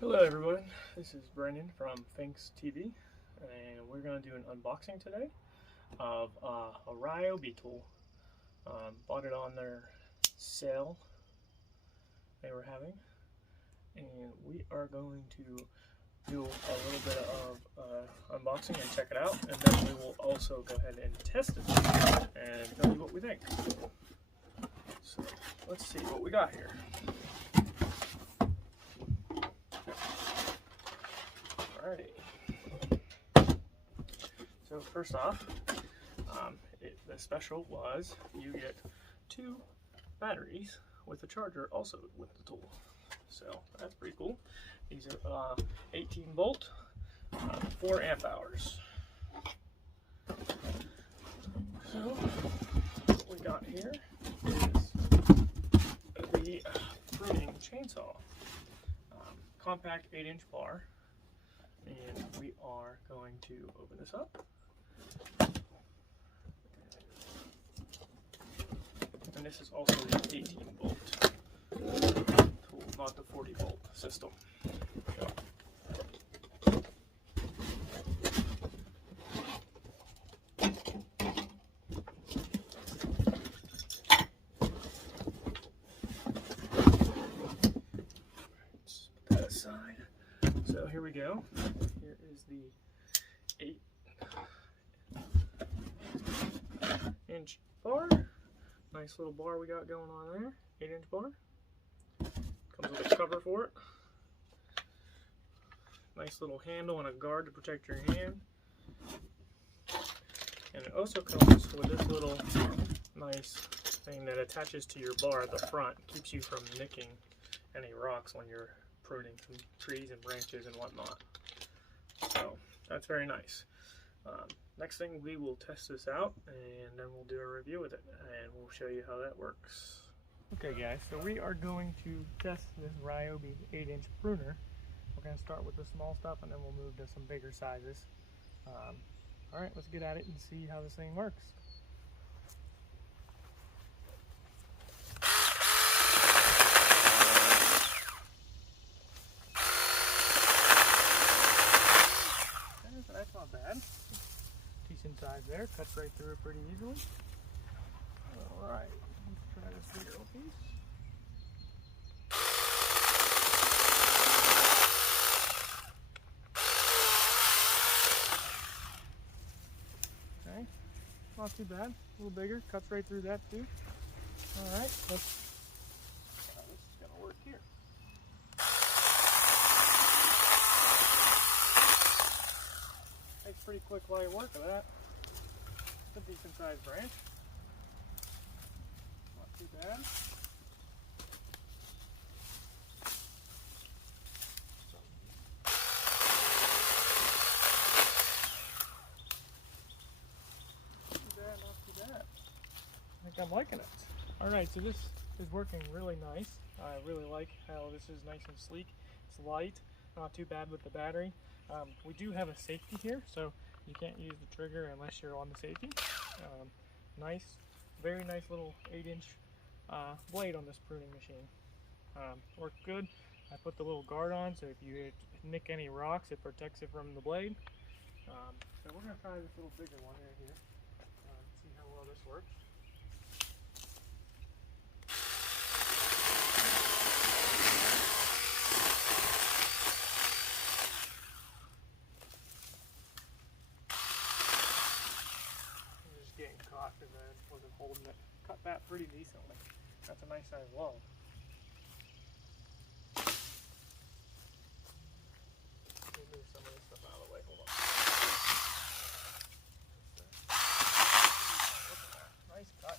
Hello everyone, this is Brendan from Finks TV, and we're going to do an unboxing today of a Ryobi tool. Bought it on their sale they were having, and we are going to do a little bit of unboxing and check it out, and then we will also go ahead and test it and tell you what we think. So let's see what we got here. Alrighty. So first off, the special was you get 2 batteries with a charger also with the tool. So that's pretty cool. These are 18 volt, 4 amp hours. So what we got here is the pruning chainsaw, compact 8-inch bar. And we are going to open this up. And this is also the 18 volt tool, not the 40 volt system. Let's put that aside. So here we go. Here is the 8-inch bar. Nice little bar we got going on there. 8-inch bar. Comes with a cover for it. Nice little handle and a guard to protect your hand. And it also comes with this little nice thing that attaches to your bar at the front. Keeps you from nicking any rocks when you're pruning some trees and branches and whatnot. So that's very nice. Next thing, we will test this out and then we'll do a review with it and we'll show you how that works. Okay guys, so we are going to test this Ryobi 8-inch pruner. We're going to start with the small stuff and then we'll move to some bigger sizes. Alright, let's get at it and see how this thing works. That's not bad. Decent size there, cuts right through it pretty easily. Alright, let's try this bigger piece. Okay, not too bad. A little bigger, cuts right through that too. Alright, let's see how this is going to work here. Takes pretty quick light work of that. It's a decent sized branch. Not too bad. Not too bad. I think I'm liking it. Alright, so this is working really nice. I really like how this is nice and sleek. It's light, not too bad with the battery. We do have a safety here, so you can't use the trigger unless you're on the safety. Nice, very nice little 8-inch blade on this pruning machine. Worked good. I put the little guard on, so if you nick any rocks, it protects it from the blade. So we're going to try this little bigger one right here. See how well this works. Getting caught because I wasn't holding it. Cut that pretty decently. That's a nice size log. Let me move some of this stuff out of the way. Hold on. Look at that. Nice cut.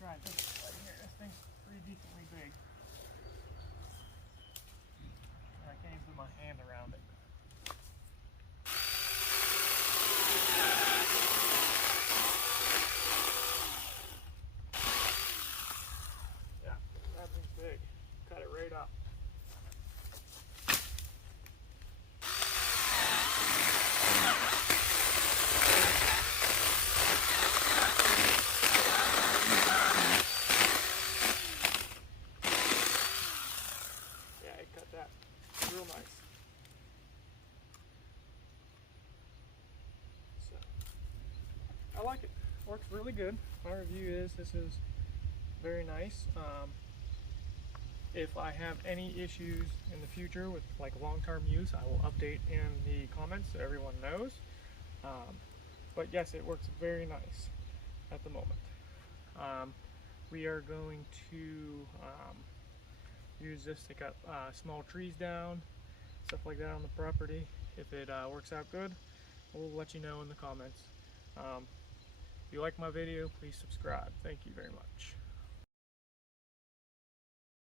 Try this way. Real nice. So, I like it. Works really good. My review is this is very nice. If I have any issues in the future with like long-term use, I will update in the comments so everyone knows. But yes, it works very nice at the moment. We are going to use this to cut small trees down, stuff like that on the property. If it works out good, we'll let you know in the comments. If you like my video, please subscribe. Thank you very much.